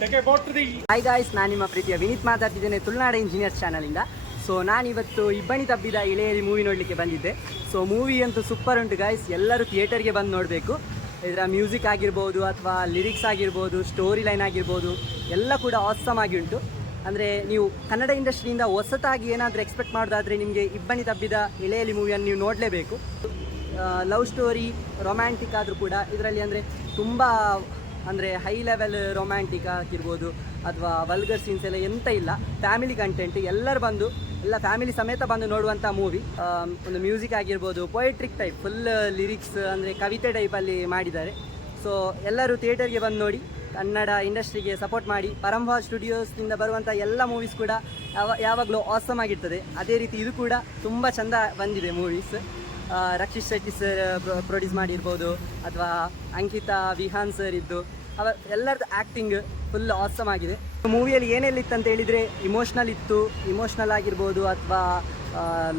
Hi guys, ನಾನು ನಿಮ್ಮ ಪ್ರೀತಿಯ ವಿನೀತ್ ಮಾತಾಡ್ತಿದ್ದೇನೆ ತುಳುನಾಡ ಇಂಜಿನಿಯರ್ಸ್ ಚಾನಲಿಂದ. ಸೊ ನಾನಿವತ್ತು ಇಬ್ಬನಿ ತಬ್ಬಿದ ಇಳೆಯಲ್ಲಿ ಮೂವಿ ನೋಡಲಿಕ್ಕೆ ಬಂದಿದ್ದೆ. ಸೊ ಮೂವಿ ಅಂತೂ ಸೂಪರ್ ಉಂಟು ಗಾಯ್ಸ್, ಎಲ್ಲರೂ ಥಿಯೇಟರ್ಗೆ ಬಂದು ನೋಡಬೇಕು. ಇದರ ಮ್ಯೂಸಿಕ್ ಆಗಿರ್ಬೋದು ಅಥವಾ ಲಿರಿಕ್ಸ್ ಆಗಿರ್ಬೋದು, ಸ್ಟೋರಿ ಲೈನ್ ಆಗಿರ್ಬೋದು, ಎಲ್ಲ ಕೂಡ ಆಸಮ್ ಆಗಿ ಉಂಟು. ಅಂದರೆ ನೀವು ಕನ್ನಡ ಇಂಡಸ್ಟ್ರಿಯಿಂದ ಹೊಸತಾಗಿ ಏನಾದರೂ ಎಕ್ಸ್ಪೆಕ್ಟ್ ಮಾಡೋದಾದರೆ ನಿಮಗೆ ಇಬ್ಬನಿ ತಬ್ಬಿದ ಇಳೆಯಲ್ಲಿ ಮೂವಿಯನ್ನು ನೀವು ನೋಡಲೇಬೇಕು. ಲವ್ ಸ್ಟೋರಿ ರೊಮ್ಯಾಂಟಿಕ್ ಆದರೂ ಕೂಡ ಇದರಲ್ಲಿ ಅಂದರೆ ತುಂಬ ಅಂದರೆ ಹೈ ಲೆವೆಲ್ ರೊಮ್ಯಾಂಟಿಕ್ ಆಗಿರ್ಬೋದು ಅಥವಾ ವಲ್ಗರ್ ಸೀನ್ಸ್ ಎಲ್ಲ ಎಂತ ಇಲ್ಲ. ಫ್ಯಾಮಿಲಿ ಕಂಟೆಂಟ್, ಎಲ್ಲರೂ ಬಂದು ಎಲ್ಲ ಫ್ಯಾಮಿಲಿ ಸಮೇತ ಬಂದು ನೋಡುವಂಥ ಮೂವಿ. ಒಂದು ಮ್ಯೂಸಿಕ್ ಆಗಿರ್ಬೋದು, ಪೊಯೆಟ್ರಿಕ್ ಟೈಪ್, ಫುಲ್ ಲಿರಿಕ್ಸ್ ಅಂದರೆ ಕವಿತೆ ಟೈಪಲ್ಲಿ ಮಾಡಿದ್ದಾರೆ. ಸೊ ಎಲ್ಲರೂ ಥಿಯೇಟರ್ಗೆ ಬಂದು ನೋಡಿ, ಕನ್ನಡ ಇಂಡಸ್ಟ್ರಿಗೆ ಸಪೋರ್ಟ್ ಮಾಡಿ. ಪರಂಭಾವ್ ಸ್ಟುಡಿಯೋಸ್ನಿಂದ ಬರುವಂಥ ಎಲ್ಲ ಮೂವೀಸ್ ಕೂಡ ಯಾವಾಗಲೂ ಆಸಮ್ ಆಗಿರ್ತದೆ. ಅದೇ ರೀತಿ ಇದು ಕೂಡ ತುಂಬ ಚೆಂದ ಬಂದಿದೆ movies. Rakshit Shetty sir produce ಮಾಡಿರ್ಬೋದು ಅಥವಾ ಅಂಕಿತಾ ವಿಹಾನ್ ಸರ್ ಇದ್ದು ಎಲ್ಲರದ್ದು ಆ್ಯಕ್ಟಿಂಗ್ ಫುಲ್ ಆಸಮ್ ಆಗಿದೆ. ಮೂವಿಯಲ್ಲಿ ಏನೆಲ್ಲ ಇತ್ತು ಅಂತ ಹೇಳಿದರೆ, ಇಮೋಷ್ನಲ್ ಆಗಿರ್ಬೋದು ಅಥವಾ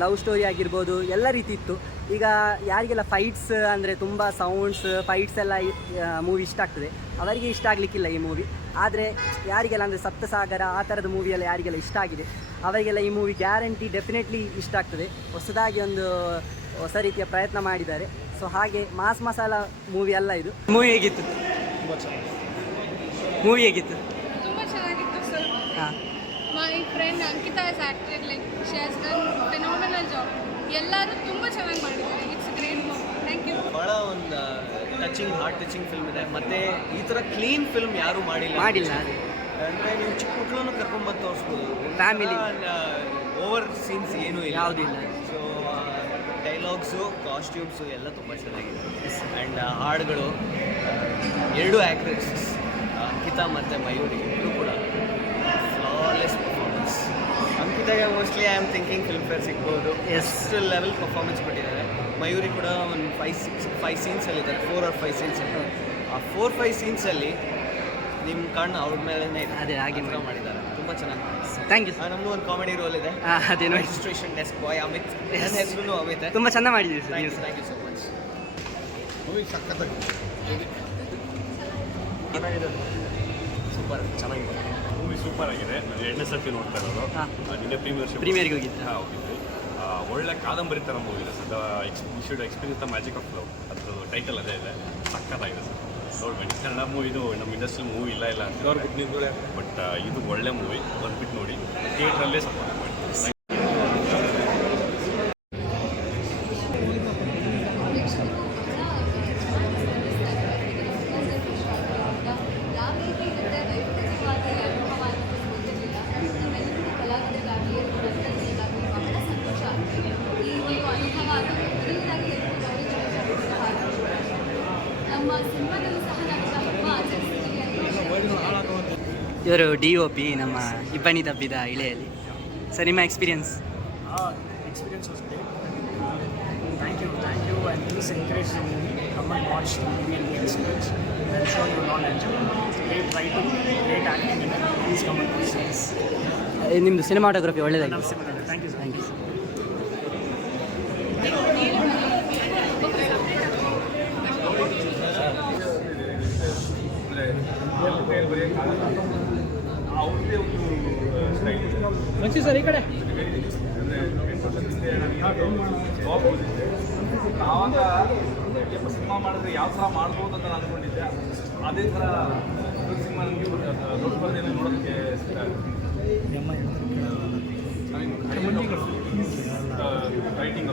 ಲವ್ ಸ್ಟೋರಿ ಆಗಿರ್ಬೋದು, ಎಲ್ಲ ರೀತಿ ಇತ್ತು. ಈಗ ಯಾರಿಗೆಲ್ಲ ಫೈಟ್ಸ್ ಅಂದರೆ ತುಂಬ ಸೌಂಡ್ಸ್ ಫೈಟ್ಸ್ ಎಲ್ಲ ಮೂವಿ ಇಷ್ಟ ಆಗ್ತದೆ, ಅವರಿಗೆ ಇಷ್ಟ ಆಗಲಿಕ್ಕಿಲ್ಲ ಈ ಮೂವಿ. ಆದರೆ ಯಾರಿಗೆಲ್ಲ ಅಂದರೆ ಸಪ್ತಸಾಗರ ಆ ಥರದ ಮೂವಿಯೆಲ್ಲ ಯಾರಿಗೆಲ್ಲ ಇಷ್ಟ ಆಗಿದೆ ಅವರಿಗೆಲ್ಲ ಈ ಮೂವಿ ಗ್ಯಾರಂಟಿ ಡೆಫಿನೆಟ್ಲಿ ಇಷ್ಟ ಆಗ್ತದೆ. ಹೊಸದಾಗಿ ಒಂದು ಹೊಸ ರೀತಿಯ ಪ್ರಯತ್ನ ಮಾಡಿದ್ದಾರೆ. ಸೊ ಹಾಗೆ ಮಾಸ್ ಮಸಾಲ ಮೂವಿ ಅಲ್ಲ ಇದು. ಮೂವಿ ಹೇಗಿತ್ತು? ಮೂವಿ ಹೇಗಿತ್ತು? ತುಂಬ ಚೆನ್ನಾಗಿತ್ತು sir. My friend Ankita is acted like she has done phenomenal job. ಎಲ್ಲರೂ ತುಂಬ ಚೆನ್ನಾಗಿ ಮಾಡಿದ್ದಾರೆ. It's great movie. Thank you. ಭಾಳ ಒಂದು ಹಾರ್ಟ್ ಟಚಿಂಗ್ ಫಿಲ್ಮ್ ಇದೆ. ಮತ್ತು ಈ ಥರ ಕ್ಲೀನ್ ಫಿಲ್ಮ್ ಯಾರೂ ಮಾಡಿಲ್ಲ. ಅಂದರೆ ನೀವು ಚಿಕ್ಕ ಮಕ್ಕಳನ್ನು ಕರ್ಕೊಂಡ್ಬಂದು ತೋರಿಸ್ಬೋದು. ಫ್ಯಾಮಿಲಿ ಓವರ್ ಸೀನ್ಸ್ ಏನೂ ಇಲ್ಲ, ಯಾವುದಿಲ್ಲ. ಸೊ ಡೈಲಾಗ್ಸು, ಕಾಸ್ಟ್ಯೂಮ್ಸು ಎಲ್ಲ ತುಂಬ ಚೆನ್ನಾಗಿದೆ. ಆ್ಯಂಡ್ ಹಾಡುಗಳು, ಎರಡು ಆ್ಯಕ್ಟ್ರೆಸಸ್ ಅಂಕಿತಾ ಮತ್ತು ಮಯೂರಿ ಇಬ್ಬರು ಕೂಡ ಫ್ಲಾಲೆಸ್ ಪರ್ಫಾರ್ಮೆನ್ಸ್. ಅಂಕಿತಾಗೆ mostly I am thinking Filmfare ಸಿಗ್ಬೋದು. ಎಷ್ಟು ಲೆವೆಲ್ ಪರ್ಫಾರ್ಮೆನ್ಸ್ ಕೊಟ್ಟಿದ್ದಾರೆ. ಮಯೂರಿ ಕೂಡ ಒಂದು 5 ಸೀನ್ಸಲ್ಲಿದ್ದಾರೆ, 4 or 5 ಸೀನ್ಸಲ್ಲಿ. ಆ 4-5 ಸೀನ್ಸಲ್ಲಿ ನಿಮ್ಮ ಕಣ್ಣು ಅವ್ರ ಮೇಲೆ ಅದೇ ಹಾಗೆ ಮಾಡಿದ್ದಾರೆ. ತುಂಬ ಚೆನ್ನಾಗಿ ಮಾಡಿದ್ದಾರೆ. Thank you. ನಮ್ಮದು ಒಂದು ಕಾಮಿಡಿ ರೋಲ್ ಇದೆ, ಅದೇನು ರಿಜಿಸ್ಟ್ರೇಷನ್ ಡೆಸ್ಕ್ ಬಾಯ್ ಅಮಿತ್. ನನ್ನ ಹೆಸರು ಅಮಿತ್. ತುಂಬ ಚೆಂದ ಮಾಡಿದ್ದೀವಿ sir. Thank you so much. Movie ಸಖತ್ತಾಗಿ ಸೂಪರ್ ಚೆನ್ನಾಗಿದೆ. ಮೂವಿ ಸೂಪರ್ ಆಗಿದೆ. ನಾನು 2ನೇ ಸರ್ತಿ ನೋಡ್ತಾ ಇರೋದು. ನಿನ್ನೆ ಪ್ರೀಮಿಯರ್ಗೆ ಹೋಗಿದ್ದೆ. ಹೋಗಿದ್ದೆ. ಒಳ್ಳೆ ಕಾದಂಬರಿ ಥರ ಮೂವಿ ಇದೆ sir. You should experience the magic of love. ಅದು ಟೈಟಲ್ ಅದೇ ಇದೆ. ಸಖತ್ತಾಗಿದೆ ಸರ್. ನೋಡ್ಬೇಡಿ. ಕನ್ನಡ ಮೂವಿ ಇದು ನಮ್ಮ ಇಂಡಸ್ಟ್ರಿಯಲ್ ಮೂವಿ ಇಲ್ಲ ಅಂತಿದ್ದಾರೆ, ಬಟ್ ಇದು ಒಳ್ಳೆ ಮೂವಿ. ಬಂದ್ಬಿಟ್ಟು ನೋಡಿ, ಥಿಯೇಟ್ರಲ್ಲೇ ಸಪೋರ್ಟ್ ಮಾಡಿ. ಇವರು DOP ನಮ್ಮ ಇಬ್ಬನಿ ತಬ್ಬಿದ ಇಳೆಯಲ್ಲಿ. ಸರ್, ನಿಮ್ಮ experience? Experience was great. Thank you, and please encourage the movie. Come and watch the movie and get experience. I'm sure you will all enjoy. Great writing, great acting in it. Please come and watch this. ನಿಮ್ಮದು cinematography ಒಳ್ಳೆಯದಾಗಿದೆ. Thank you. Thank you. ಮಂಚಿ sir, ಈ ಕಡೆ. ಆವಾಗ cinema ಮಾಡಿದ್ರೆ ಯಾವ ಥರ ಮಾಡ್ಬೋದು ಅಂತ ನಾನು ಅಂದ್ಕೊಂಡಿದ್ದೆ. ಅದೇ ಥರ ಸಿನಿಮಾ ನನಗೆ ದೊಡ್ಡ ಪರದೆಯಲ್ಲಿ ನೋಡೋದಕ್ಕೆ ರೈಟಿಂಗ್